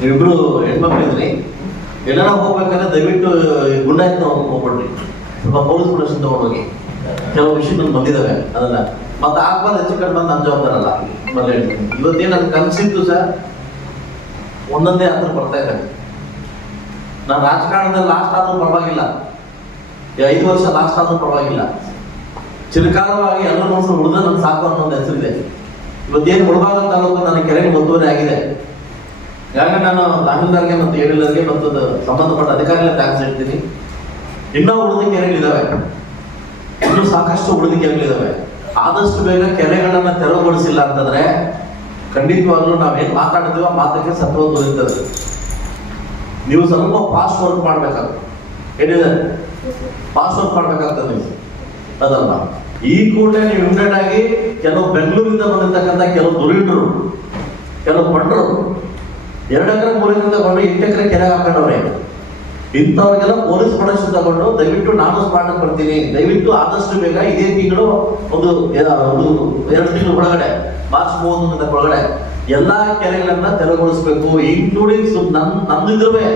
ನೀವಿಬ್ರು ಹೆಣ್ಮಕ್ಳು ಇದ್ರಿ ಎಲ್ಲಾರ ಹೋಗ್ಬೇಕಾದ್ರೆ ದಯವಿಟ್ಟು ಗುಂಡಾಯ್ತ ಹೋಗ್ಬಿಡ್ರಿ. ಸ್ವಲ್ಪ ಪೊಲೀಸ್ ಪ್ರೊಡಕ್ಷನ್ ತಗೊಂಡೋಗಿ. ಕೆಲವು ವಿಷಯ ನನ್ಗೆ ಬಂದಿದ್ದಾವೆ ಅದನ್ನ ಮತ್ತೆ ಆಗ್ಬಾರ್ದು ಹೆಚ್ಚು ಕಡಿಮೆ ಬಂದು ನನ್ನ ಜವಾಬ್ದಾರಲ್ಲ ಮೊದಲು ಹೇಳ್ತೀನಿ. ಇವತ್ತೇನು ನನ್ಗೆ ಕನಸಿತ್ತು ಸರ್, ಒಂದೊಂದೇ ಹತ್ರ ಬರ್ತಾ ಇದೆ. ನಾನು ರಾಜಕಾರಣದಲ್ಲಿ ಲಾಸ್ಟ್ ಆದ್ರೂ ಪರವಾಗಿಲ್ಲ. ಐದು ವರ್ಷ ಲಾಸ್ಟ್ ಆದ್ರೂ ಪರವಾಗಿಲ್ಲ. ಚಿರಕಾಲವಾಗಿ ಎಲ್ಲರೂ ಉಳಿದ ನನ್ನ ಸಾಕು ಅನ್ನೋ ಒಂದು ಹೆಸರಿದೆ. ಇವತ್ತೇನು ಮುಳಬಾಗ ತಾಲೂಕು ನನ್ನ ಕೆರೆಗೆ ಮುಂದುವರೆ ಆಗಿದೆ. ಈಗಾಗಲೇ ನಾನು ತಹಸೀಲ್ದಾರ್ಗೆ ಮತ್ತು ಏರಿಯಲ್ಗೆ ಮತ್ತು ಸಂಬಂಧಪಟ್ಟ ಅಧಿಕಾರಿಗಳ ಟ್ಯಾಕ್ಸ್ ಇಡ್ತೀನಿ ಇನ್ನೂ ಉಳಿದ ಕೆರೆಗಳಿದ್ದಾವೆ ಇನ್ನೂ ಸಾಕಷ್ಟು ಉಳಿದ ಕೆರೆಗಳಿದ್ದಾವೆ ಆದಷ್ಟು ಬೇಗ ಕೆರೆಗಳನ್ನ ತೆರವುಗೊಳಿಸಿಲ್ಲ ಅಂತಂದ್ರೆ ಖಂಡಿತವಾಗ್ಲೂ ನಾವೇನ್ ಮಾತಾಡ್ತೀವೋ ಮಾತಕ್ಕೆ ಸತ್ವ ದೊರೆಯುತ್ತದೆ. ನೀವು ಸ್ವಲ್ಪ ಫಾಸ್ಟ್ ವರ್ಕ್ ಮಾಡ್ಬೇಕಾಗ್ತದೆ ಏನಿದೆ? ಫಾಸ್ಟ್ ವರ್ಕ್ ಮಾಡ್ಬೇಕಾಗ್ತದೆ ನೀವು. ಅದಲ್ಲ ಈ ಕೂಡಲೇ ನೀವು ಆಗಿ ಕೆಲವು ಬೆಂಗಳೂರಿಂದ ಬಂದಿರ್ತಕ್ಕಂಥ ಕೆಲವು ದುರೀಣರು ಕೆಲವು ಪಂಡರು ಎರಡು ಎಕರೆ ಮೂರಿಂದ ತಗೊಂಡು ಎಂಟು ಎಕರೆ ಕೆರೆ ಹಾಕೊಂಡವ್ರೆ. ಇಂಥವ್ರಿಗೆಲ್ಲ ಪೊಲೀಸ್ ಪ್ರೊಡಕ್ಷನ್ ತಗೊಂಡು ದಯವಿಟ್ಟು ನಾನು ಸ್ಪಾಟ್ ಬರ್ತೀನಿ. ದಯವಿಟ್ಟು ಆದಷ್ಟು ಬೇಗ ಇದೇ ತಿಂಗಳು ಒಂದು ಎರಡು ತಿಂಗಳು ಒಳಗಡೆ, ಮಾರ್ಚ್ ಮೂವತ್ತೊಂದರ ಒಳಗಡೆ ಎಲ್ಲಾ ಕೆರೆಗಳನ್ನ ತೆರವುಗೊಳಿಸಬೇಕು ಇನ್ಕ್ಲೂಡಿಂಗ್ ನನ್ ನಂದಿದ್ರುವೆ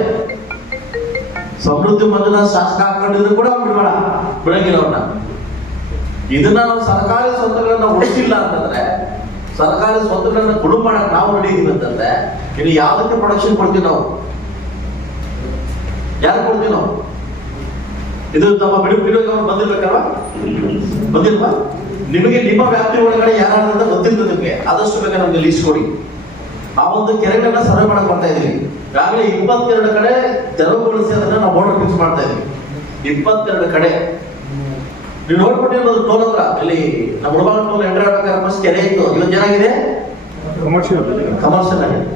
ಸಮೃದ್ಧಿ ಮಂಜುನಾಥ್ ಶಾಸಕ ಹಾಕೊಂಡಿದ್ರು ಕೂಡ ಬಿಡಬೇಡ. ಬಿಡಂಗಿಲ್ಲ ಅವ್ರನ್ನ. ಇದನ್ನ ನಾವು ಸರ್ಕಾರಿ ಸ್ವತ್ತುಗಳನ್ನ ಉಳಿಸಿಲ್ಲ ಅಂತಂದ್ರೆ, ಸರ್ಕಾರಿ ಸ್ವತ್ತುಗಳನ್ನ ಕೊಡು ಮಾಡಕ್ ನಾವು ಇದೀವಿ ಅಂತಂದ್ರೆ ಇನ್ನು ಯಾವ್ದಕ್ಕೆ ಪ್ರೊಡಕ್ಷನ್ ಕೊಡ್ತೀವಿ ನಾವು? ಯಾರು ಕೊಡ್ತೀವಿ ನಾವು? ಇದು ತಮ್ಮ ಬಿಡು ಅವ್ರು ಬಂದಿರ್ಬೇಕಲ್ವಾ? ಬಂದಿಲ್ವಾ? ನಿಮಗೆ ನಿಮ್ಮ ವ್ಯಾಪ್ತಿ ಒಳಗಡೆ ಯಾರು ಅಂತ ಗೊತ್ತಿರ್ತದೆ ನಿಮಗೆ. ಆದಷ್ಟು ಬೇಗ ನಮ್ಗೆ ಲೀಸ್ಟ್ ಕೊಡಿ. ಆ ಒಂದು ಕೆರೆಗಳನ್ನ ಸರ್ವೆ ಮಾಡಕ್ ಬರ್ತಾ ಇದೀವಿ. ಈಗಾಗಲೇ ಇಪ್ಪತ್ತೆರಡು ಕಡೆ ತೆರವುಗೊಳಿಸಿ ಅದನ್ನ ನಾವು ಬೋರ್ಡ್ ಫಿಕ್ಸ್ ಮಾಡ್ತಾ ಇದೀವಿ. ಇಪ್ಪತ್ತೆರಡು ಕಡೆ. ನೀವು ನೋಡ್ಬಿಟ್ಟಿರ್ಬೋದು ಟೋಲ್ ಹತ್ರ. ಇಲ್ಲಿ ನಮ್ಮ ಹುಡುಗ ಟೋಲ್ ಎಂಟರ್ ಆಗ್ಬೇಕಾದ್ರೆ ಫಸ್ಟ್ ಕೆರೆ ಇತ್ತು. ಇವತ್ತು ಏನಾಗಿದೆ ಕಮರ್ಷಿಯಲ್ ಕಮರ್ಷಿಯಲ್ ಆಗಿದೆ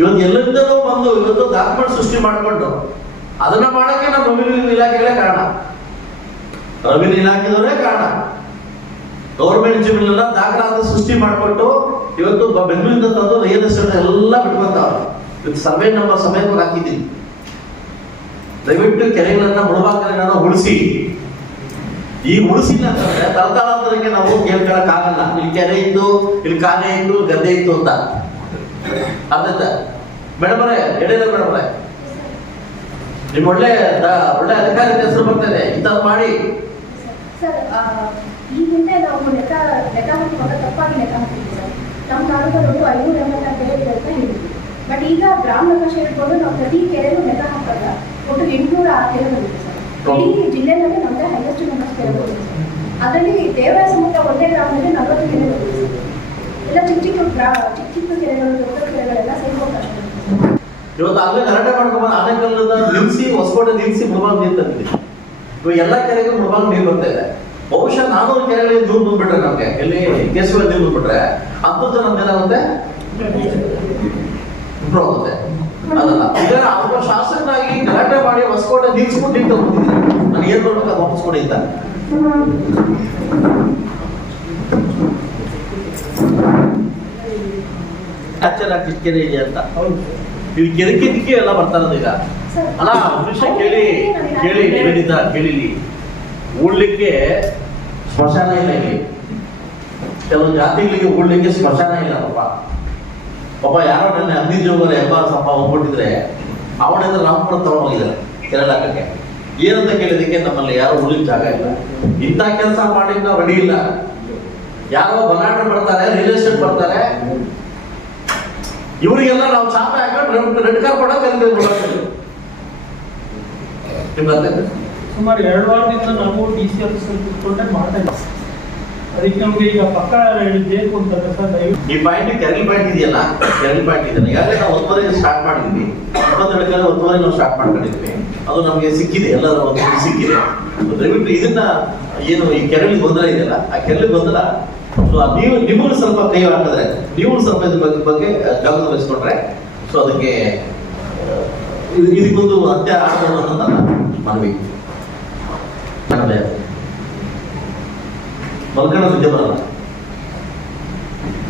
ಇವತ್ತು ಎಲ್ಲಿಂದಲೂ ಬಂದು ಇವತ್ತು ಡಾಕ್ಯುಮೆಂಟ್ ಸೃಷ್ಟಿ ಮಾಡಿಕೊಂಡು ಅದನ್ನ ಮಾಡಕ್ಕೆ ನಮ್ಮ ರೆವಿನ್ಯೂ ಇಲಾಖೆಗಳೇ ಕಾರಣ. ರೆವಿನ್ಯೂ ಇಲಾಖೆಯವರೇ ಕಾರಣ. ಗೌರ್ಮೆಂಟ್ ಜಮೀನೆಲ್ಲ ದಾಖಲಾದ ಸೃಷ್ಟಿ ಮಾಡಿಕೊಟ್ಟು ಇವತ್ತು ಬೆಂಗಳೂರಿಂದ ತಂದು ರಿಯಲ್ ಎಸ್ಟೇಟ್ ಎಲ್ಲ ಬಿಟ್ಕೊಂತಾವ್ರೆ. ಇವತ್ತು ಸರ್ವೆ ನಂಬರ್ ಸಮೇತ ಹಾಕಿದ್ದೀನಿ. ದಯವಿಟ್ಟು ಕೆರೆಗಳನ್ನ ಮುಳುಭಾಗಗಳನ್ನ ಉಳಿಸಿ. ಈ ಉಳಿಸಿಲ್ಲ ಅಂತಂದ್ರೆ ತಲಕಾಲಾಂತರಕ್ಕೆ ನಾವು ಕೇಳ್ಕೊಳಕ್ ಆಗಲ್ಲ. ಇಲ್ಲಿ ಕೆರೆ ಇತ್ತು, ಇಲ್ಲಿ ಕಾಗೆ ಇತ್ತು, ಗದ್ದೆ ಇತ್ತು ಅಂತ. ಅರ್ಥ ಮೇಡಮರೇ ಎಡೆಲ್ಲ ಮೇಡಮರೇ ನಿಮ್ ಒಳ್ಳೆ ಒಳ್ಳೆ ಅಧಿಕಾರಿ ಹೆಸರು ಬರ್ತದೆ ಇಂಥದ್ದು ಮಾಡಿ. ಈ ಹಿಂದೆ ನಾವು ಲೆಕ್ಕ ಲೆಕ್ಕ ಹಾಕುವಾಗ ತಪ್ಪಾಗಿ ಲೆಕ್ಕ ಹಾಕಿದ್ವಿ ಸರ್. ನಮ್ಮ ತಾಲೂಕಲ್ಲಿ ಒಂದು ಐನೂರ ಎಂಬತ್ತಾರು ಕೆರೆ ಇದೆ ಅಂತ ಹೇಳಿದ್ವಿ. ಬಟ್ ಈಗ ಗ್ರಾಮ ನಕಾಶೆ ಹಿಡ್ಕೊಂಡು ನಾವು ಪ್ರತಿ ಒಟ್ಟು ಎಂಟುನೂರ ಆರು ಕೆರೆ ಬಂದಿದೆ ಸರ್. ಇಡೀ ಜಿಲ್ಲೆನಲ್ಲಿ ನಮ್ಮದೇ ಹೈಯೆಸ್ಟ್ ನಂಬರ್ ಕೆರೆ ಬಂದಿದೆ ಸರ್. ಅದರಲ್ಲಿ ದೇವರಾಯ ಸಮುದ್ರ ಒಂದೇ ಗ್ರಾಮದಲ್ಲಿ ನಲವತ್ತು ಕೆರೆ ಬಂದಿದೆ ಸರ್. ಎಲ್ಲ ಚಿಕ್ಕ ಚಿಕ್ಕ ಗ್ರಾ ಚಿಕ್ಕ ಚಿಕ್ಕ ಕೆರೆಗಳು ದೊಡ್ಡ ಕೆರೆಗಳೆಲ್ಲ ಸೇರ್ಕೊಂಡು ಇವತ್ತು ಆಗಲೇ ಗಲಾಟೆ ಮಾಡ್ಕೊಂಡು ಆನೆಕಲ್ಲದ ನಿಲ್ಸಿ ಹೊಸಕೋಟೆ ನಿಲ್ಸಿ ಮುಳುಬಾಗ್ ನೀರು ತಂದಿದೆ. ಇವಾಗ ಎಲ್ಲ ಕೆರೆಗೂ ಮುಳುಬಾಗ್ ನೀರು ಬರ್ತಾ ಇದೆ. ಬಹುಶಃ ನಾನೂರು ಕೆರೆಗಳಿಗೆ ನೀರು ಬಂದ್ಬಿಟ್ರೆ ನಮಗೆ. ಎಲ್ಲಿ? ಕೇಸುಗಳ ನೀರು ಬಂದ್ಬಿಟ್ರೆ ಹತ್ತು ಜನ ಏನಾಗುತ್ತೆ? ಇಂಪ್ರೂವ್ ಆಗುತ್ತೆ. ಅದಲ್ಲ ಈಗ ಒಬ್ಬ ಶಾಸಕನಾಗಿ ಗಲಾಟೆ ಮಾಡಿ ಹೊಸಕೋಟೆ ನಿಲ್ಸ್ಕೊಂಡು ನಾನು ಏನ್ ಮಾಡ್ಬೇಕು ಅದು ವಾಪಸ್ ಕೊಡಿ ಅಂತ. ಚೆನ್ನಾಗಿ ಕೆರೆ ಇದೆ ಅಂತ. ಇದು ಇಲ್ಲಿ ದಿಕ್ಕಿ ಎಲ್ಲ ಬರ್ತಾರದು ಈಗ. ಸರ್ ಅಲ್ಲ ಒಂದ್ ಕೇಳಿ ಕೇಳಿ ನಿವೇದಿತ ಕೇಳಿಲಿ. ಉಳ್ಲಿಕ್ಕೆ ಸ್ಮಶಾನ ಇಲ್ಲ ಇಲ್ಲಿ. ಕೆಲವು ಜಾತಿಗಳಿಗೆ ಉಳ್ಲಿಕ್ಕೆ ಸ್ಮಶಾನ ಇಲ್ಲ ಪಾಪ ಪಾಪ ಯಾರೋ ನನ್ನ ಜೋಗರ ಎಂಬ ಸಪ್ಪ ಹೋಗ್ಬಿಟ್ಟಿದ್ರೆ ಅವನಿಂದ ರಾಮಪುರ ತಗೊಂಡೋಗಿದ್ದಾರೆ ಕೇರಳಕ್ಕೆ. ಏನಂತ ಕೇಳಿದಕ್ಕೆ ನಮ್ಮಲ್ಲಿ ಯಾರು ಉಳಿದ ಜಾಗ ಇಲ್ಲ. ಇಂಥ ಕೆಲಸ ಮಾಡಿ ನಾವು ರೆಡಿ ಇಲ್ಲ. ಯಾರೋ ಬಲಾಟ ಬರ್ತಾರೆ ರಿಯಲ್ ಎಸ್ಟೇಟ್ ಬರ್ತಾರೆ ಇವರಿಗೆಲ್ಲ ನಾವು ಚಾಪೆ ಹಾಕೊಂಡು ರೆಡ್ ಕಾರ್ ಕೊಡ ಸುಮಾರು ಎರಡು ವಾರದಿಂದ ನಾವು ಡಿ ಸಿ ಆಫೀಸ್ ಕುತ್ಕೊಂಡೆ ಮಾಡ್ತಾ ಇದ್ದೀವಿ. ಅದಕ್ಕೆ ನಮ್ಗೆ ಈಗ ಪಕ್ಕ ಬೇಕು ಈ ಪಾಯಿಂಟ್ ಕೆರಳಿ ಪಾಯಿಂಟ್ ಇದೆಯಲ್ಲ? ಕೆರಳಿ ಪಾಯಿಂಟ್ ಇದೆಯಲ್ಲ. ಯಾಕಂದ್ರೆ ನಾವು ಒಂದುವರೆಗೆ ಸ್ಟಾರ್ಟ್ ಮಾಡಿದ್ವಿ. ಇಪ್ಪತ್ತೆರಡು ಕೆಲ ಒತ್ತುವರಿ ನಾವು ಸ್ಟಾರ್ಟ್ ಮಾಡ್ಕೊಂಡಿದ್ವಿ. ಅದು ನಮಗೆ ಸಿಕ್ಕಿದೆ. ಎಲ್ಲರ ಒತ್ತುವರಿ ಸಿಕ್ಕಿದೆ. ದಯವಿಟ್ಟು ಇದನ್ನ ಏನು ಈ ಕೆರಳಿ ಗೊಂದಲ ಇದೆಯಲ್ಲ, ಆ ಕೆರಳಿ ಗೊಂದಲ ಸೊ ನೀವು ನಿಮಗೂ ಸ್ವಲ್ಪ ಕೈ ಹಾಕಿದ್ರೆ ನೀವು ಸ್ವಲ್ಪ ಇದ್ರ ಬಗ್ಗೆ ಬಗ್ಗೆ ಜಾಗೃತಿ ವಹಿಸ್ಕೊಂಡ್ರೆ, ಸೊ, ಅದಕ್ಕೆ ಇದಕ್ಕೊಂದು ಅತ್ಯ ಆಗ್ತದೆ ಅನ್ನೋದನ್ನ ಮನವಿ. ಕನ್ನಡ ಮಲ್ಕಣ ವಿದ್ಯೆ ಬರಲ್ಲ.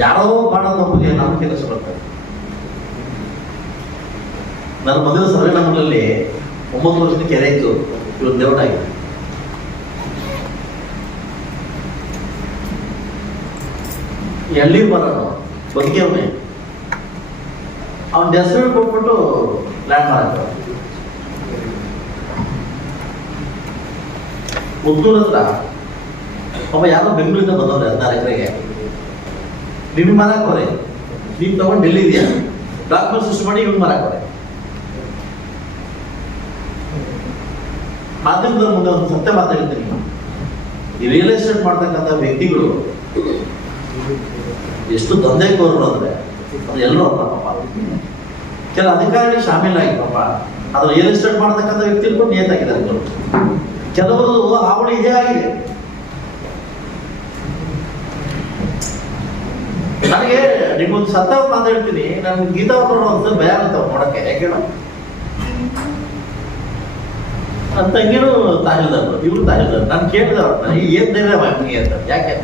ಯಾರೋ ಮಾಡೋ ತಪ್ಪಿಗೆ ನಮ್ಮ ಕೆಲಸ ಬರ್ತಾರೆ ನನ್ನ ಮೊದಲ ಸರ್ವೆ ಮಗಳಲ್ಲಿ ಒಂಬತ್ತು ವರ್ಷದ ಕೆರೆ ಇತ್ತು. ಇವತ್ತು ದೇವಟಾಗಿದೆ ಎಳ್ನೀರು ಬರೋಣ ಬದುಕಿಯವನೇ ಅವನ ಹೆಸರು ಕೊಟ್ಬಿಟ್ಟು ಲ್ಯಾಂಡ್ ಮಾಡ್ತಾರೆ ಪುತ್ತೂರ್ ಹತ್ರ. ಒಬ್ಬ ಯಾರೋ ಬೆಂಗಳೂರಿಂದ ಬಂದವ್ರೆ ಹದಿನಾರು ಎಕರೆಗೆ ನಿಮ್ಮ ಮಾರಕ್ಕೆ ಹೋರೆ ನೀನು ತಗೊಂಡು ಡೆಲ್ಲಿ ಇದೆಯಾ? ಡಾಕ್ಯುಮೆಂಟ್ ಸೃಷ್ಟಿ ಮಾಡಿ ಇವ್ನು ಮಾರಕ್ಕೆ ಮಾಧ್ಯಮದ ಮುಂದೆ ಒಂದು ಸತ್ಯ ಮಾತಾಡ್ತೀನಿ ಈ ರಿಯಲ್ ಎಸ್ಟೇಟ್ ಮಾಡ್ತಕ್ಕಂಥ ವ್ಯಕ್ತಿಗಳು ಎಷ್ಟು ದಂಧೆಕೋರರು ಅಂದ್ರೆ ಅದು ಎಲ್ಲರೂ ಅಲ್ಲ ಪಾಪ ಕೆಲ ಅಧಿಕಾರಿಗಳು ಶಾಮೀಲಾಗಿ ಪಾಪ ಅದು ರಿಯಲ್ ಎಸ್ಟೇಟ್ ಮಾಡ್ತಕ್ಕಂಥ ವ್ಯಕ್ತಿಗಳು ನಿಯತಾಗಿದ್ದಾರೆ ಕೆಲವರು ಹಾವಳಿ ಇದೇ ಆಗಿದೆ. ನನಗೆ ನಿಮ್ಗೊಂದು ಸತ್ತ ಮಾತು ಹೇಳ್ತೀನಿ. ನನ್ಗೆ ಗೀತಾ ಅವ್ರನ್ನ ಅಂತ ಭಯ ಆಗುತ್ತೆ ಅವ್ರು ನೋಡಕ್ಕೆ. ಯಾಕೆ ನನ್ನ ತಂಗಿನೂ ತಾಹಿಲ್ದಾರ್ ಇವ್ರು ತಾಹಿಲ್ದಾರ್ ನಾನು ಕೇಳಿದೆ ಅವ್ರನ್ನ. ಏನ್ ಧೈರ್ಯ ಮಾಡ್ತೀನಿ ಅಂತ. ಯಾಕೆ?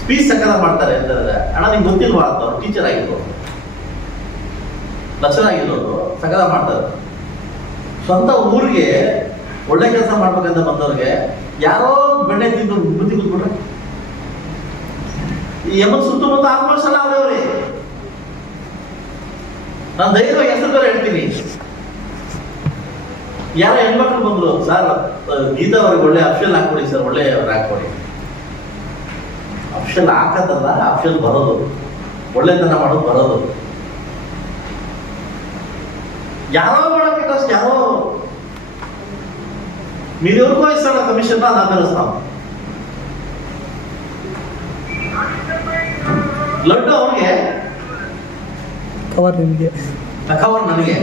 ಸ್ಪೀಚ್ ಸಕಲ ಮಾಡ್ತಾರೆ ಅಂತಂದ್ರೆ ಅಣ್ಣ, ನಿಂಗೆ ಗೊತ್ತಿಲ್ವಾ? ಅಂತ ಅವ್ರು ಟೀಚರ್ ಆಗಿದ್ರು. ಲೆಕ್ಚರ್ ಆಗಿರೋರು ಸಕಲ ಮಾಡ್ತಾರೆ. ಸ್ವಂತ ಊರಿಗೆ ಒಳ್ಳೆ ಕೆಲಸ ಮಾಡ್ಬೇಕಂತ ಬಂದವ್ರಿಗೆ, ಯಾರೋ ಬೆಣ್ಣೆ ತಿಂದು ಬುದ್ಧಿ ಕೂತ್ಬಿಟ್ರೆ ಈ ಎಮ್ಮನ್ ಸುತ್ತಮುತ್ತ ಆಲ್ಮೋಸ್ಟ್ ಎಲ್ಲ ಅವ್ರವ್ರಿ ನಾನು ಧೈರ್ಯವಾಗಿ ಹೆಸರು ಬೇರೆ ಹೇಳ್ತೀನಿ ಯಾರೋ ಹೆಣ್ಮಕ್ಳು ಬಂದ್ರು ಸರ್ ಗೀತಾ ಅವ್ರಿಗೆ ಒಳ್ಳೆ ಅಫ್ಷಲ್ ಹಾಕೊಡಿ ಸರ್ ಒಳ್ಳೆ ಅವ್ರು ಹಾಕೊಡಿ ಅಫ್ಷಲ್ ಹಾಕದಲ್ಲ ಅಫ್ಷಲ್ ಬರೋದು ಒಳ್ಳೆತನ ಮಾಡೋದು ಬರೋದು ಯಾರೋ ಮಾಡಕ್ಕೆ ಕಷ್ಟ ಯಾರೋ మీరెవరికో ఇస్తాడు కమిషన్ నా పిలుస్తాం ಲಡ್ಡು ಅವನಿಗೆ ಕವರ್ ನಿಮಗೆ. ಕವರ್ ನನಗೆ.